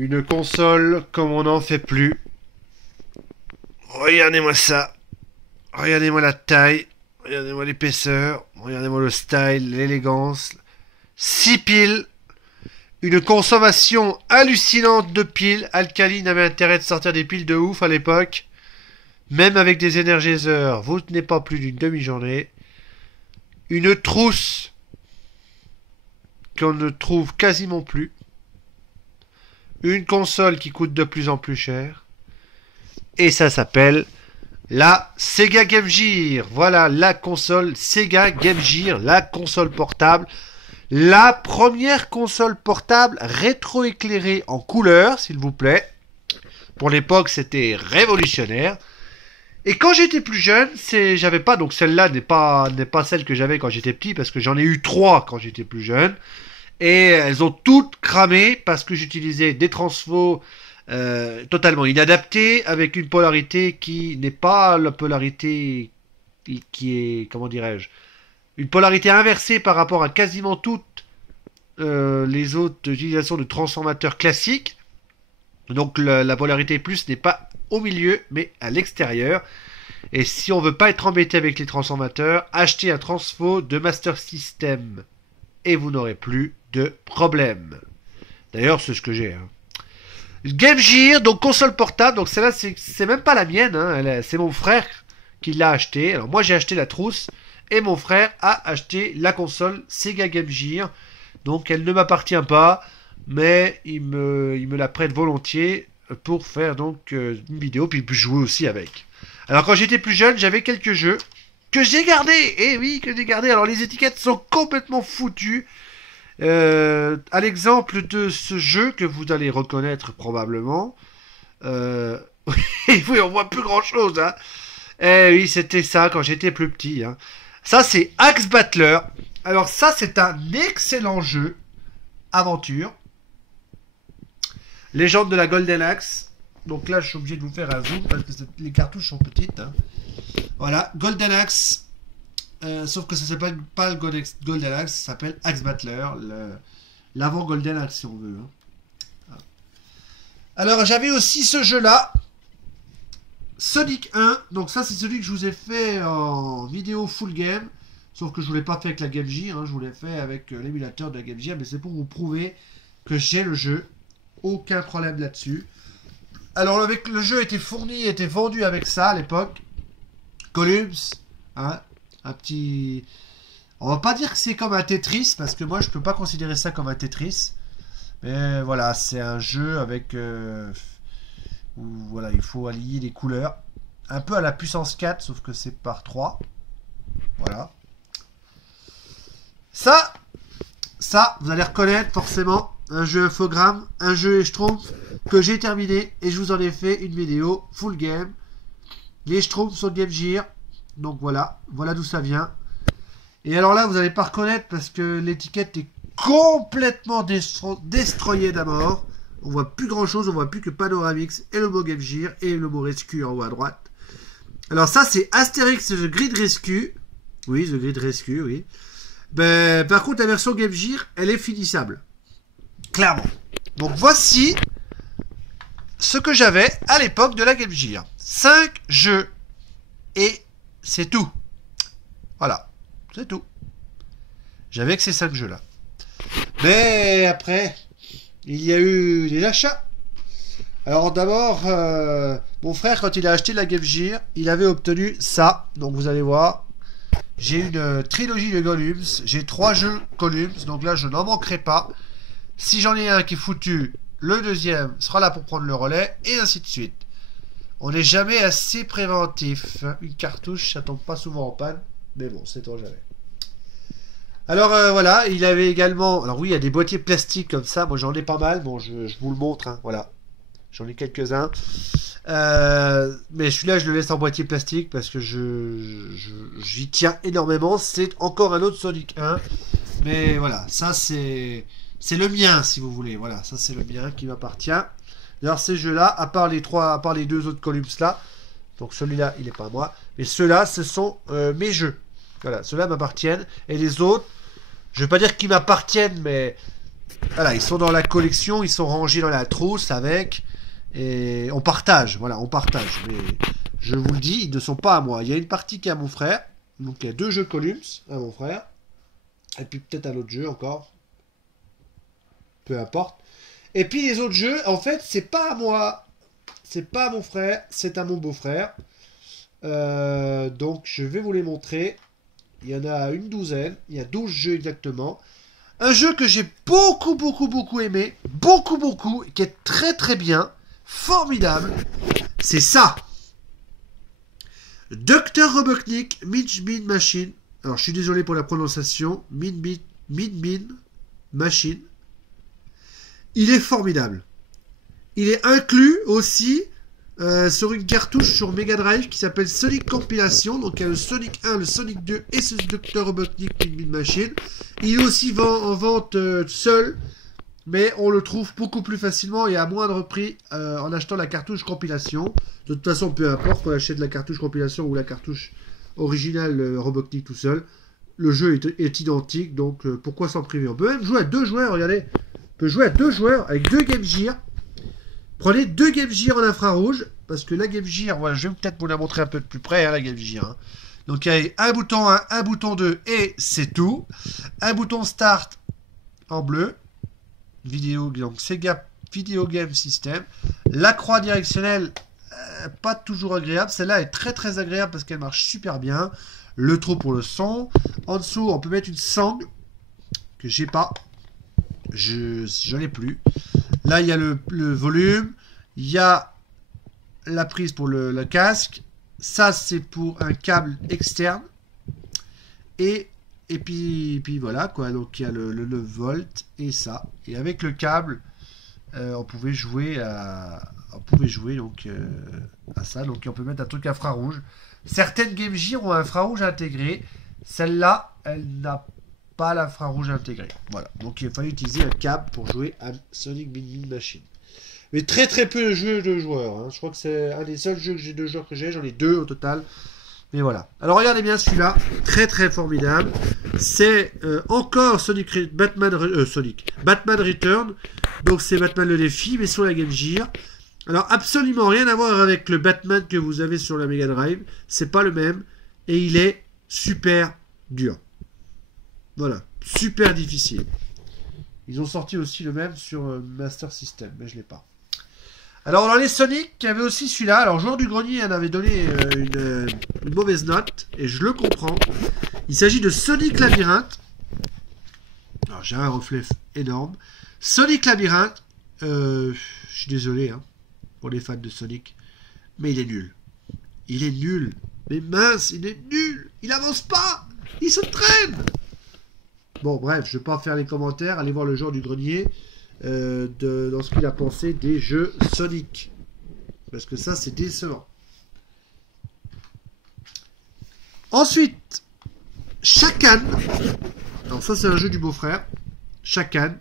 Une console comme on n'en fait plus. Regardez-moi ça. Regardez-moi la taille. Regardez-moi l'épaisseur. Regardez-moi le style, l'élégance. 6 piles. Une consommation hallucinante de piles. Alcaline avait intérêt de sortir des piles de ouf à l'époque. Même avec des énergéseurs, vous tenez pas plus d'une demi-journée. Une trousse qu'on ne trouve quasiment plus. Une console qui coûte de plus en plus cher. Et ça s'appelle la Sega Game Gear. Voilà la console Sega Game Gear, la console portable. La première console portable rétroéclairée en couleur, s'il vous plaît. Pour l'époque, c'était révolutionnaire. Et quand j'étais plus jeune, j'avais pas, donc celle-là n'est pas celle que j'avais quand j'étais petit, parce que j'en ai eu 3 quand j'étais plus jeune. Et elles ont toutes cramé parce que j'utilisais des transfos totalement inadaptés, avec une polarité qui n'est pas la polarité qui est, comment dirais-je, une polarité inversée par rapport à quasiment toutes les autres utilisations de transformateurs classiques. Donc la polarité plus n'est pas au milieu, mais à l'extérieur. Et si on veut pas être embêté avec les transformateurs, achetez un transfo de Master System et vous n'aurez plus de problème. D'ailleurs, c'est ce que j'ai. Game Gear, donc console portable. Donc celle-là, c'est même pas la mienne. Hein. C'est mon frère qui l'a acheté. Alors moi, j'ai acheté la trousse et mon frère a acheté la console Sega Game Gear. Donc elle ne m'appartient pas, mais il me la prête volontiers pour faire donc une vidéo, puis jouer aussi avec. Alors quand j'étais plus jeune, j'avais quelques jeux que j'ai gardés. Eh oui, que j'ai gardés. Alors les étiquettes sont complètement foutues. À l'exemple de ce jeu que vous allez reconnaître probablement. Oui, on voit plus grand chose. Hein. Eh oui, c'était ça quand j'étais plus petit. Hein. Ça, c'est Axe Battler. Alors ça, c'est un excellent jeu. Aventure. Légende de la Golden Axe. Donc là, je suis obligé de vous faire un zoom parce que les cartouches sont petites. Hein. Voilà, Golden Axe. Sauf que ça s'appelle pas le Golden Axe, ça s'appelle Axe Battler. L'avant Golden Axe, si on veut. Hein. Alors, j'avais aussi ce jeu-là. Sonic 1. Donc ça, c'est celui que je vous ai fait en vidéo full game. Sauf que je ne l'ai pas fait avec la Game Gear. Hein. Je vous l'ai fait avec l'émulateur de la Game Gear. Mais c'est pour vous prouver que j'ai le jeu. Aucun problème là-dessus. Alors, le jeu était vendu avec ça à l'époque. Columns. Hein, un petit... On va pas dire que c'est comme un Tetris. Parce que moi, je peux pas considérer ça comme un Tetris. Mais voilà, c'est un jeu avec... où, voilà, il faut allier les couleurs. Un peu à la puissance 4, sauf que c'est par 3. Voilà. Ça, vous allez reconnaître forcément un jeu infogramme, un jeu Schtroumpf que j'ai terminé et je vous en ai fait une vidéo full game. Les Schtroumpfs sur Game Gear. Donc voilà d'où ça vient. Et alors là, vous n'allez pas reconnaître parce que l'étiquette est complètement destroyée d'abord. On voit plus grand chose, on voit plus que Panoramix et le mot Game Gear et le mot Rescue en haut à droite. Alors ça, c'est Astérix The Grid Rescue. Oui, The Grid Rescue, oui. Ben, par contre, la version Game Gear, elle est finissable. Clairement. Donc voici ce que j'avais à l'époque de la Game Gear. 5 jeux. Et c'est tout. Voilà. C'est tout. J'avais que ces 5 jeux-là. Mais après, il y a eu des achats. Alors d'abord, mon frère, quand il a acheté la Game Gear, il avait obtenu ça. Donc vous allez voir. J'ai une trilogie de Columns. J'ai 3 jeux Columns. Donc là, je n'en manquerai pas. Si j'en ai un qui est foutu, le deuxième sera là pour prendre le relais. Et ainsi de suite. On n'est jamais assez préventif. Une cartouche, ça tombe pas souvent en panne. Mais bon, c'est on jamais. Alors voilà, il avait également... Alors oui, il y a des boîtiers plastiques comme ça. Moi, j'en ai pas mal. Bon, je vous le montre. Hein. Voilà. J'en ai quelques-uns. Mais celui-là, je le laisse en boîtier plastique parce que j'y tiens énormément. C'est encore un autre Sonic 1. Mais voilà, ça c'est le mien si vous voulez. Voilà, ça c'est le mien qui m'appartient. D'ailleurs, ces jeux-là, à part les 2 autres Columns là, donc celui-là, il n'est pas à moi. Mais ceux-là, ce sont mes jeux. Voilà, ceux-là m'appartiennent. Et les autres, je ne veux pas dire qu'ils m'appartiennent, mais Voilà, ils sont dans la collection, ils sont rangés dans la trousse avec. Et on partage, voilà, on partage. Mais je vous le dis, ils ne sont pas à moi. Il y a une partie qui est à mon frère. Donc il y a 2 jeux Columns à mon frère. Et puis peut-être un autre jeu encore. Peu importe. Et puis les autres jeux, en fait, c'est pas à moi. C'est pas à mon frère, c'est à mon beau-frère. Donc je vais vous les montrer. Il y en a une douzaine. Il y a 12 jeux exactement. Un jeu que j'ai beaucoup aimé. Beaucoup. Qui est très très bien. Formidable. C'est ça. Dr Robotnik Min Min Machine. Alors je suis désolé pour la prononciation. Min Machine. Il est formidable. Il est inclus aussi sur une cartouche sur Mega Drive qui s'appelle Sonic Compilation. Donc il y a le Sonic 1, le Sonic 2 et ce Dr Robotnik Min Machine. Il est aussi en vente seul. Mais on le trouve beaucoup plus facilement et à moindre prix en achetant la cartouche compilation. De toute façon, peu importe qu'on achète la cartouche compilation ou la cartouche originale Robotnik tout seul. Le jeu est identique, donc pourquoi s'en priver? On peut même jouer à 2 joueurs, regardez. On peut jouer à 2 joueurs avec 2 Game Gear. Prenez 2 Game Gear en infrarouge, parce que la Game Gear, voilà, je vais peut-être vous la montrer un peu de plus près, hein, la Game Gear. Hein. Donc il y a un bouton 1, un bouton 2 et c'est tout. Un bouton Start en bleu. Donc Sega Video Game System. La croix directionnelle, pas toujours agréable. Celle-là est très agréable parce qu'elle marche super bien. Le trou pour le son. En dessous, on peut mettre une sangle que j'ai pas. J'en ai plus. Là, il y a le volume. Il y a la prise pour le casque. Ça, c'est pour un câble externe. Et puis voilà quoi, donc il y a le 9 volts et ça. Et avec le câble, on pouvait jouer donc à ça. Donc on peut mettre un truc infrarouge. Certaines Game Gear ont un infrarouge intégré. Celle-là, elle n'a pas l'infrarouge intégré. Voilà. Donc il fallait utiliser un câble pour jouer à Sonic Min Machine. Mais très peu de jeux de joueurs. Hein. Je crois que c'est un des seuls jeux de joueurs que j'ai. J'en ai 2 au total. Mais voilà. Alors regardez bien celui-là, très formidable. C'est encore Batman Return. Donc c'est Batman le défi, mais sur la Game Gear. Alors absolument rien à voir avec le Batman que vous avez sur la Mega Drive. C'est pas le même. Et il est super dur. Voilà. Super difficile. Ils ont sorti aussi le même sur Master System, mais je l'ai pas. Alors dans les Sonic, il y avait aussi celui-là. Alors Joueur du Grenier en avait donné une mauvaise note, et je le comprends. Il s'agit de Sonic Labyrinthe. Alors j'ai un reflet énorme. Sonic Labyrinthe. Je suis désolé hein, pour les fans de Sonic, mais il est nul. Il est nul. Mais mince, il est nul. Il avance pas. Il se traîne. Bon bref, je vais pas faire les commentaires. Allez voir le Joueur du Grenier. Dans ce qu'il a pensé des jeux Sonic. Parce que ça, c'est décevant. Ensuite, Chakan. Alors ça, c'est un jeu du beau-frère. Chakan.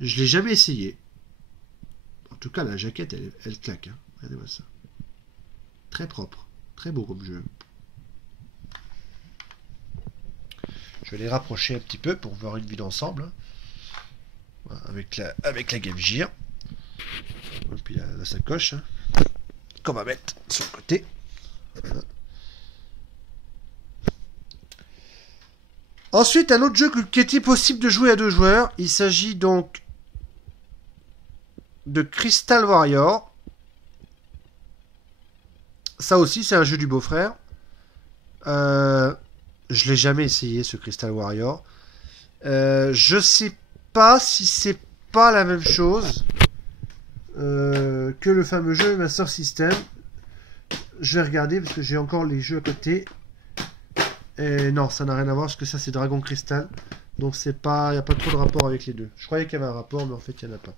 Je l'ai jamais essayé. En tout cas, la jaquette, elle claque. Hein. Regardez-moi ça. Très propre. Très beau comme jeu. Je vais les rapprocher un petit peu pour voir une vue d'ensemble. Hein. Avec la Game Gear. Et puis la sacoche. Hein, qu'on va mettre sur le côté. Voilà. Ensuite, un autre jeu qui était possible de jouer à 2 joueurs. Il s'agit donc de Crystal Warrior. Ça aussi, c'est un jeu du beau-frère. Je l'ai jamais essayé, ce Crystal Warrior. Je sais pas si c'est pas la même chose que le fameux jeu Master System. Je vais regarder parce que j'ai encore les jeux à côté. Et non, ça n'a rien à voir parce que ça c'est Dragon Crystal. Donc c'est pas, il n'y a pas trop de rapport avec les deux. Je croyais qu'il y avait un rapport, mais en fait il n'y en a pas.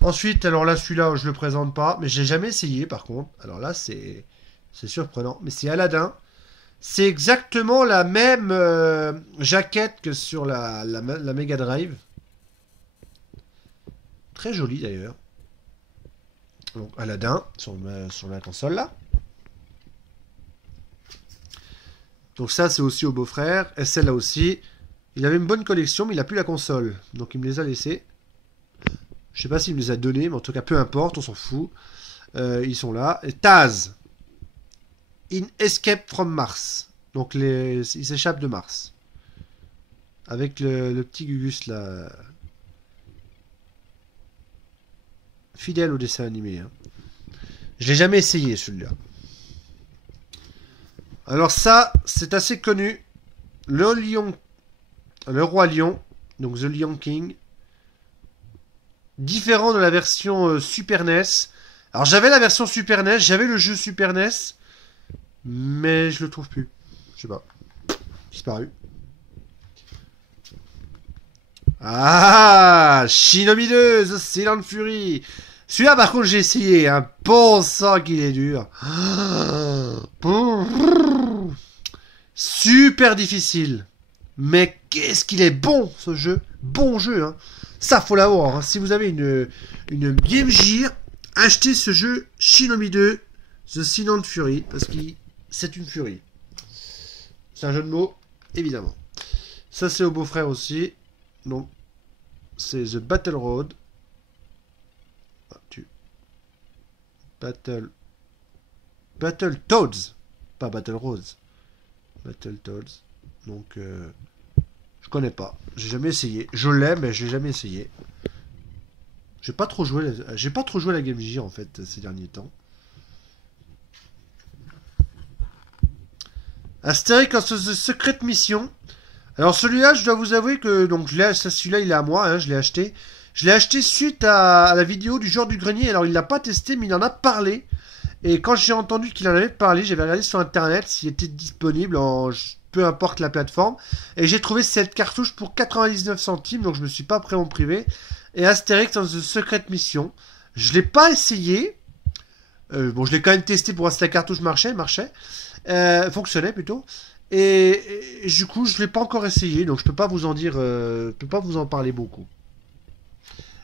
Ensuite, alors là celui-là je le présente pas, mais j'ai jamais essayé par contre. Alors là c'est surprenant, mais c'est Aladdin. C'est exactement la même jaquette que sur la Mega Drive. Très joli d'ailleurs. Donc Aladdin sur la console là. Donc ça c'est aussi au beau-frère. Et celle-là aussi. Il avait une bonne collection, mais il a plus la console. Donc il me les a laissés. Je sais pas s'il me les a donnés, mais en tout cas, peu importe, on s'en fout. Ils sont là. Et Taz. In Escape from Mars. Donc ils s'échappent de Mars. Avec le petit Gugus là. Fidèle au dessin animé. Hein. Je l'ai jamais essayé celui-là. Alors ça, c'est assez connu. Le roi lion, donc The Lion King. Différent de la version Super NES. Alors j'avais la version Super NES, j'avais le jeu Super NES, mais je le trouve plus. Je sais pas. Disparu. Ah, Shinobi 2, The Silent Fury. Celui-là, par contre, j'ai essayé. Un bon sang qu'il est dur. Super difficile. Mais qu'est-ce qu'il est bon, ce jeu. Bon jeu, hein. Ça, faut l'avoir. Hein. Si vous avez une Game Gear, achetez ce jeu Shinobi 2, The Silent Fury, parce que c'est une furie. C'est un jeu de mots, évidemment. Ça, c'est au beau-frère aussi. Donc, c'est The Battle Road. Battle Toads. Pas Battle Roads. Battle Toads. Donc, je connais pas. J'ai jamais essayé. Je l'ai, mais je l'ai jamais essayé. J'ai pas trop joué à la Game Gear, en fait, ces derniers temps. Astérix of the Secret Mission. Alors celui-là, je dois vous avouer que donc celui-là, il est à moi, hein, je l'ai acheté. Je l'ai acheté suite à la vidéo du joueur du grenier. Alors il l'a pas testé, mais il en a parlé. Et quand j'ai entendu qu'il en avait parlé, j'avais regardé sur internet s'il était disponible en peu importe la plateforme. Et j'ai trouvé cette cartouche pour 99 centimes, donc je me suis pas prêt en privé. Et Astérix of the Secret Mission. Je l'ai pas essayé. Bon, je l'ai quand même testé pour voir si la cartouche marchait. Fonctionnait plutôt. Et du coup, je l'ai pas encore essayé, donc je peux pas vous en dire, je peux pas vous en parler beaucoup.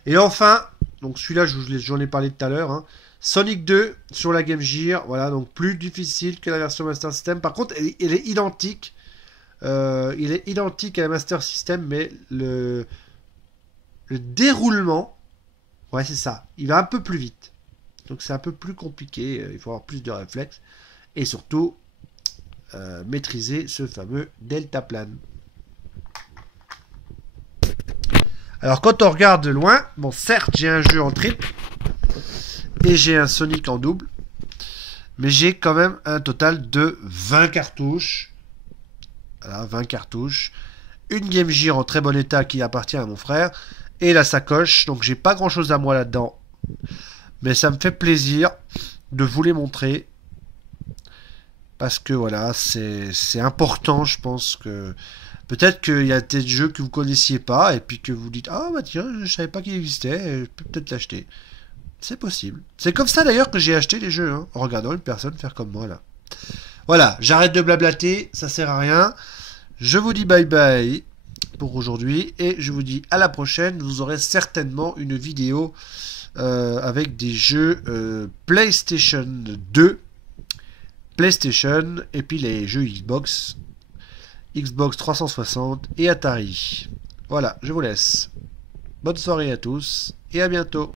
Et enfin, donc celui-là, j'en ai parlé tout à l'heure, hein, Sonic 2 sur la Game Gear, voilà, donc plus difficile que la version Master System. Par contre, il est identique, il est identique à la Master System, mais le déroulement, ouais, c'est ça, il va un peu plus vite. Donc c'est un peu plus compliqué, il faut avoir plus de réflexes et surtout maîtriser ce fameux deltaplane. Alors quand on regarde de loin, bon certes j'ai un jeu en triple et j'ai un Sonic en double, mais j'ai quand même un total de 20 cartouches. Voilà, 20 cartouches. Une Game Gear en très bon état qui appartient à mon frère et la sacoche, donc j'ai pas grand chose à moi là-dedans. Mais ça me fait plaisir de vous les montrer. Parce que voilà, c'est important, je pense que... Peut-être qu'il y a des jeux que vous connaissiez pas, et puis que vous dites « Ah bah tiens, je savais pas qu'il existait, je peux peut-être l'acheter. » C'est possible. C'est comme ça d'ailleurs que j'ai acheté les jeux, hein, en regardant une personne faire comme moi là. Voilà, j'arrête de blablater, ça sert à rien. Je vous dis bye bye pour aujourd'hui, et je vous dis à la prochaine. Vous aurez certainement une vidéo avec des jeux PlayStation 2, PlayStation, et puis les jeux Xbox 360 et Atari. Voilà, je vous laisse. Bonne soirée à tous, et à bientôt.